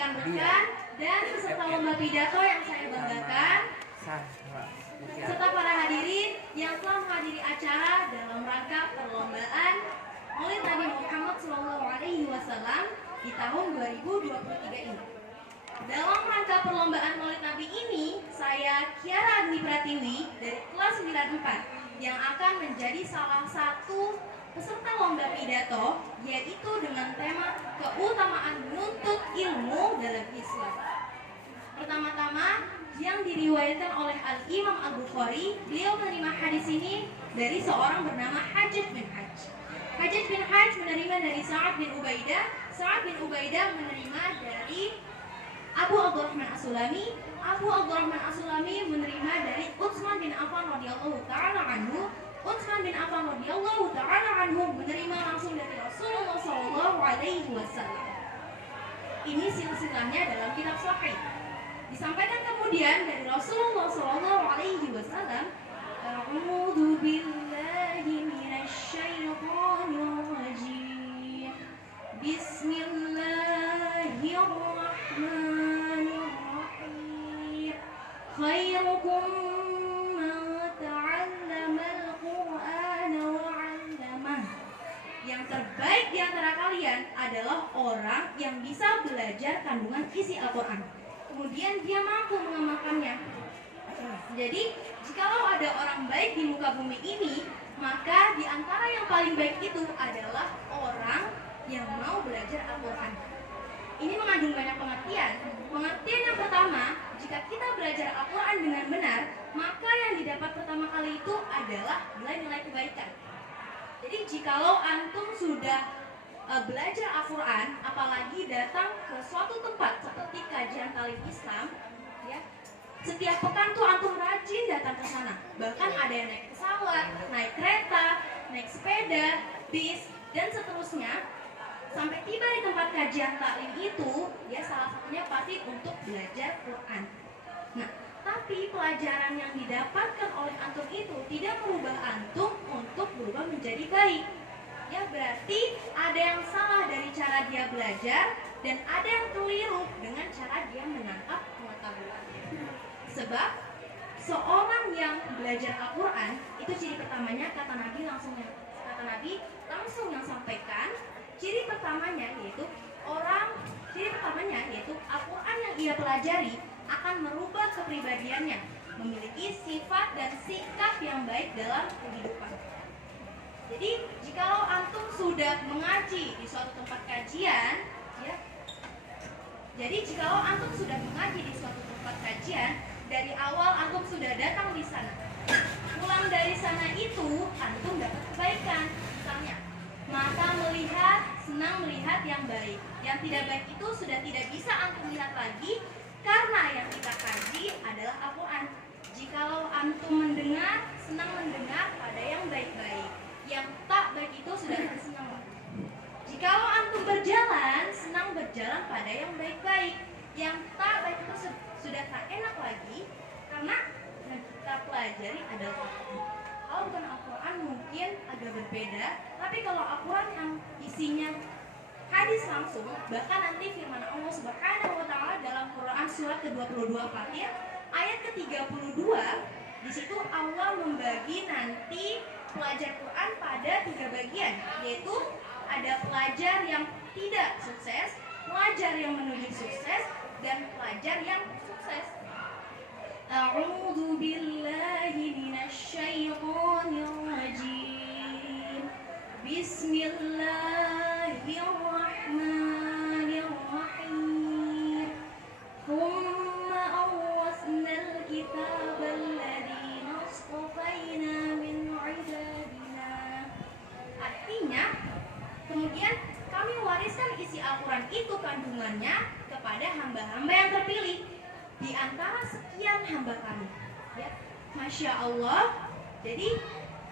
rekan-rekan dan peserta lomba pidato yang saya banggakan, serta para hadirin yang telah menghadiri acara dalam rangka perlombaan Maulid Nabi Muhammad SAW di tahun 2023 ini. Dalam rangka perlombaan Maulid Nabi ini, saya Kiara Agni Pratiwi dari kelas 94 yang akan menjadi salah satu peserta lomba pidato, yaitu dengan tema keutamaan menuntut ilmu dalam Islam. Pertama-tama yang diriwayatkan oleh Al-Imam Al-Bukhari, beliau menerima hadis ini dari seorang bernama Hajjaj bin Hajj. Hajjaj bin Hajj menerima dari Sa'ad bin Ubaidah, Sa'ad bin Ubaidah menerima dari Abu Abdurrahman As-Sulami, Abu Abdurrahman As-Sulami menerima dari Utsman bin Affan radhiyallahu taala anhu, Utsman bin Affan radhiyallahu taala anhu menerima langsung dari Rasulullah sallallahu alaihi wasallam. Ini silsilahnya dalam kitab Sahih. Disampaikan kemudian dari Rasulullah sallallahu alaihi wasallam, A'udzu billahi minasy syaithanir rajim. Bismillahirrahmanirrahim. Khairukum man ta'allamal Qur'ana wa 'allamah. Yang terbaik di antara kalian adalah orang yang bisa belajar kandungan isi Al-Qur'an, kemudian dia mampu mengamalkannya. Jadi, jikalau ada orang baik di muka bumi ini, maka di antara yang paling baik itu adalah orang yang mau belajar Al-Quran. Ini mengandung banyak pengertian. Pengertian yang pertama, jika kita belajar Al-Quran dengan benar, maka yang didapat pertama kali itu adalah nilai-nilai kebaikan. Jadi, jikalau antum sudah belajar Al-Quran, apalagi datang ke suatu tempat seperti kajian Talim Islam, ya, setiap pekan tuh antum rajin datang ke sana. Bahkan ada yang naik pesawat, naik kereta, naik sepeda, bis, dan seterusnya, sampai tiba di tempat kajian taklim itu, ya salah satunya pasti untuk belajar Quran. Nah, tapi pelajaran yang didapatkan oleh antum itu tidak merubah antum untuk berubah menjadi baik. Ya, berarti ada yang salah dari cara dia belajar dan ada yang keliru dengan cara dia menangkap pengetahuan. Sebab seorang yang belajar Al-Quran itu ciri pertamanya kata Nabi langsung yang sampaikan, ciri pertamanya yaitu Al-Quran yang ia pelajari akan merubah kepribadiannya, memiliki sifat dan sikap yang baik dalam kehidupan. Jadi jikalau antum sudah mengaji di suatu tempat kajian, ya, dari awal antum sudah datang di sana, pulang dari sana itu antum dapat kebaikan. Misalnya, mata melihat, senang melihat yang baik. Yang tidak baik itu sudah tidak bisa antum lihat lagi, karena yang kita kaji adalah Al-Quran. Jikalau antum mendengar, senang mendengar pada yang baik-baik. Yang tak baik itu sudah tidak senang. Jikalau antum berjalan, senang berjalan pada yang baik-baik. Yang tak baik itu sudah tak enak lagi, karena yang kita pelajari adalah Al-Quran. Kalau bukan Al-Quran mungkin agak berbeda, tapi kalau Al-Quran yang isinya hadis langsung, bahkan nanti firman Allah Subhanahu wa taala dalam Quran surat ke-22 Fatir ayat ke-32, di situ Allah membagi nanti pelajar Quran pada 3 bagian, yaitu ada pelajar yang tidak sukses, pelajar yang menuju sukses, dan pelajar yang sukses. A'udzu billahi minasy syaithanir rajim. Bismillahirrahmanirrahim. Thumma awrasnal kitaba alladhina astafaina min 'ibadina. Artinya, kemudian kami wariskan isi Al-Quran itu kandungannya kepada hamba-hamba yang terpilih di antara sekian hamba kami. Ya, Masya Allah. Jadi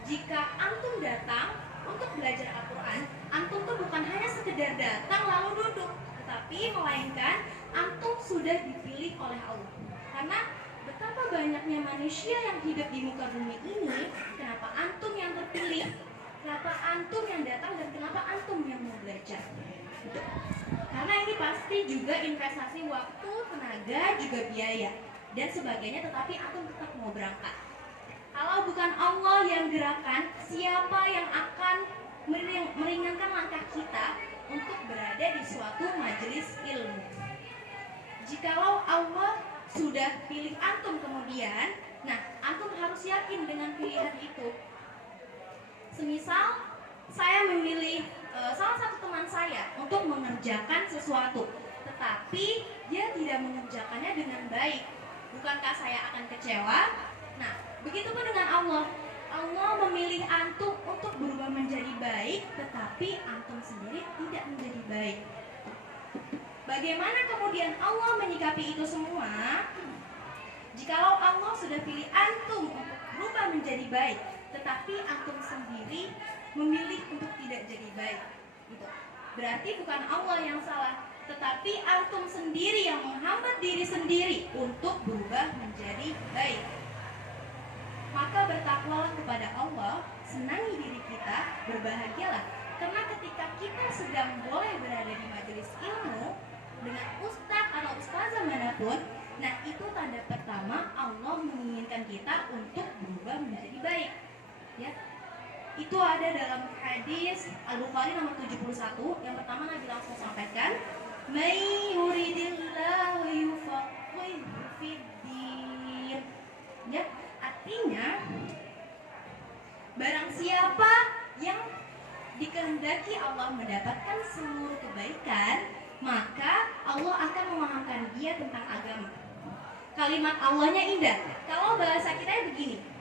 jika antum datang untuk belajar Al-Quran, antum tuh bukan hanya sekedar datang lalu duduk, tetapi melainkan antum sudah dipilih oleh Allah. Karena betapa banyaknya manusia yang hidup di muka bumi ini, kenapa antum yang terpilih? Kenapa antum yang datang dan kenapa antum yang mau belajar? Karena ini pasti juga investasi waktu, tenaga, juga biaya dan sebagainya, tetapi antum tetap mau berangkat. Kalau bukan Allah yang gerakan, siapa yang akan meringankan langkah kita untuk berada di suatu majelis ilmu? Jikalau Allah sudah pilih antum kemudian, nah antum harus yakin dengan pilihan itu. Semisal saya memilih salah satu teman saya untuk mengerjakan sesuatu, tetapi dia tidak mengerjakannya dengan baik, bukankah saya akan kecewa? Nah, begitupun dengan Allah. Allah memilih antum untuk berubah menjadi baik, tetapi antum sendiri tidak menjadi baik. Bagaimana kemudian Allah menyikapi itu semua? Jikalau Allah sudah pilih antum untuk berubah menjadi baik, tetapi antum sendiri memilih untuk tidak jadi baik, gitu. Berarti bukan Allah yang salah, tetapi antum sendiri yang menghambat diri sendiri untuk berubah menjadi baik. Maka bertakwalah kepada Allah, senangi diri kita, berbahagialah. Karena ketika kita sedang boleh berada di majelis ilmu dengan ustadz atau ustazah manapun, nah itu tanda pertama Allah menginginkan kita untuk berubah menjadi baik. Ya, itu ada dalam hadis Al-Bukhari nomor 71. Yang pertama Nabi langsung sampaikan, "May yuridillahu yufaqihu fid-din." Ya, artinya barang siapa yang dikehendaki Allah mendapatkan seluruh kebaikan, maka Allah akan memahamkan dia tentang agama. Kalimat Allahnya indah. Kalau bahasa kita begini,